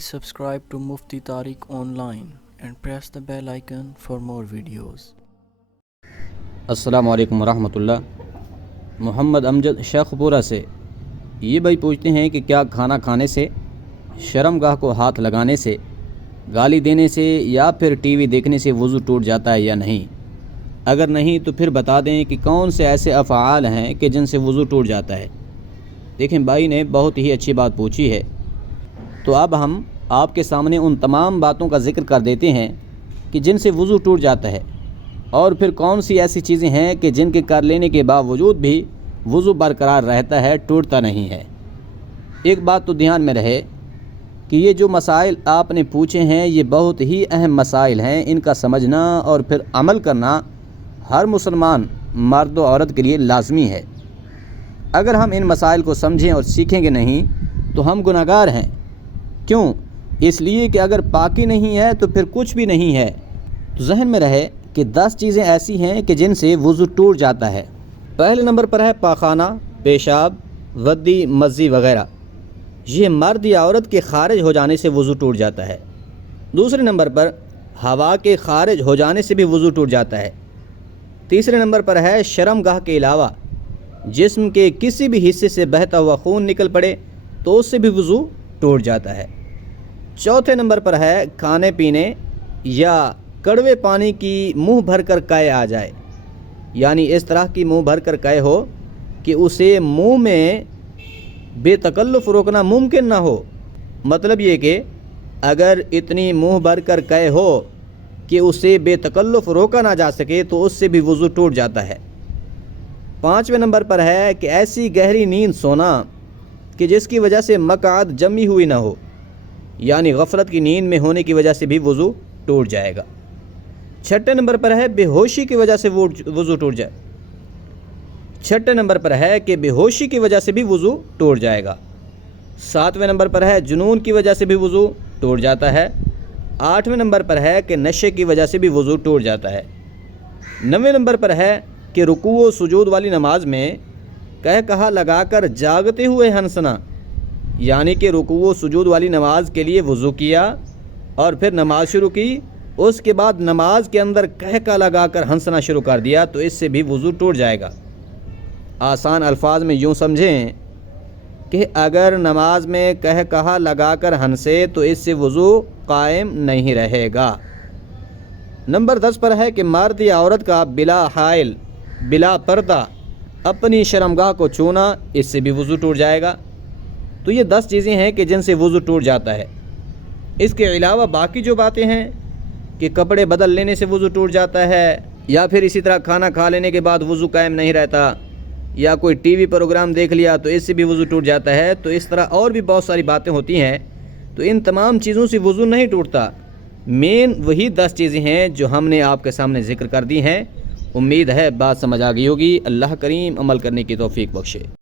Subscribe to Mufti Tariq Online and press the bell icon for more videos. अस्सलामु अलैकुम रहमतुल्लाह। मोहम्मद अमजद शेखपुरा से ये भाई पूछते हैं कि क्या खाना खाने से, शर्मगाह को हाथ लगाने से, गाली देने से या फिर टीवी देखने से वज़ू टूट जाता है या नहीं। अगर नहीं तो फिर बता दें कि कौन से ऐसे अफ़आल हैं कि जिनसे वज़ू टूट जाता है। देखें, भाई ने बहुत ही अच्छी बात पूछी है, तो अब हम आपके सामने उन तमाम बातों का ज़िक्र कर देते हैं कि जिनसे वज़ू टूट जाता है, और फिर कौन सी ऐसी चीज़ें हैं कि जिनके कर लेने के बावजूद भी वज़ू बरकरार रहता है, टूटता नहीं है। एक बात तो ध्यान में रहे कि ये जो मसाइल आपने पूछे हैं ये बहुत ही अहम मसाइल हैं। इनका समझना और फिर अमल करना हर मुसलमान मर्द और औरत के लिए लाजमी है। अगर हम इन मसाइल को समझें और सीखेंगे नहीं तो हम गुनाहगार हैं। क्यों? इसलिए कि अगर पाकी नहीं है तो फिर कुछ भी नहीं है। तो जहन में रहे कि 10 चीज़ें ऐसी हैं कि जिनसे वज़ू टूट जाता है। पहले नंबर पर है पाखाना, पेशाब, वद्दी, मज़ी वग़ैरह। ये मर्द या औरत के खारिज हो जाने से वज़ू टूट जाता है। दूसरे नंबर पर हवा के खारिज हो जाने से भी वज़ू टूट जाता है। तीसरे नंबर पर है शर्मगाह के अलावा जिस्म के किसी भी हिस्से से बहता हुआ खून निकल पड़े तो उससे भी वज़ू टूट जाता है। चौथे नंबर पर है खाने पीने या कड़वे पानी की मुंह भर कर कै आ जाए, यानी इस तरह की मुंह भर कर कै हो कि उसे मुंह में बेतकल्लुफ़ रोकना मुमकिन ना हो। मतलब ये कि अगर इतनी मुंह भर कर कै हो कि उसे बेतकल्लुफ़ रोका ना जा सके तो उससे भी वज़ू टूट जाता है। पाँचवें नंबर पर है कि ऐसी गहरी नींद सोना कि जिसकी वजह से मक़आद जमी हुई ना हो, यानी गफलत की नींद में होने की वजह से भी वज़ू टूट जाएगा। छठे नंबर पर है बेहोशी की वजह से वज़ू टूट जाए। छठे नंबर पर है कि बेहोशी की वजह से भी वज़ू टूट जाएगा। सातवें नंबर पर है जुनून की वजह से भी वज़ू टूट जाता है। आठवें नंबर पर है कि नशे की वजह से भी वज़ू टूट जाता है। नवें नंबर पर है कि रुकू व सुजूद वाली नमाज में कह कहा लगाकर जागते हुए हंसना, यानी कि रुकू व सुजूद वाली नमाज के लिए वज़ू किया और फिर नमाज शुरू की, उसके बाद नमाज के अंदर कह का लगाकर हंसना शुरू कर दिया तो इससे भी वज़ू टूट जाएगा। आसान अल्फाज में यूँ समझें कि अगर नमाज में कह कहा लगाकर हंसे तो इससे वज़ू कायम नहीं रहेगा। नंबर 10 पर है कि मर्द या औरत का बिला हाइल, बिला पर्दा अपनी शर्मगाह को छूना, इससे भी वज़ू टूट जाएगा। तो ये 10 चीज़ें हैं कि जिनसे वज़ू टूट जाता है। इसके अलावा बाकी जो बातें हैं कि कपड़े बदल लेने से वज़ू टूट जाता है, या फिर इसी तरह खाना खा लेने के बाद वज़ू कायम नहीं रहता, या कोई टीवी प्रोग्राम देख लिया तो इससे भी वज़ू टूट जाता है। तो इस तरह और भी बहुत सारी बातें होती हैं। तो इन तमाम चीज़ों से वज़ू नहीं टूटता। मेन वही 10 चीज़ें हैं जो हमने आपके सामने ज़िक्र कर दी हैं। उम्मीद है बात समझ आ गई होगी। अल्लाह करीम अमल करने की तौफीक बख्शे।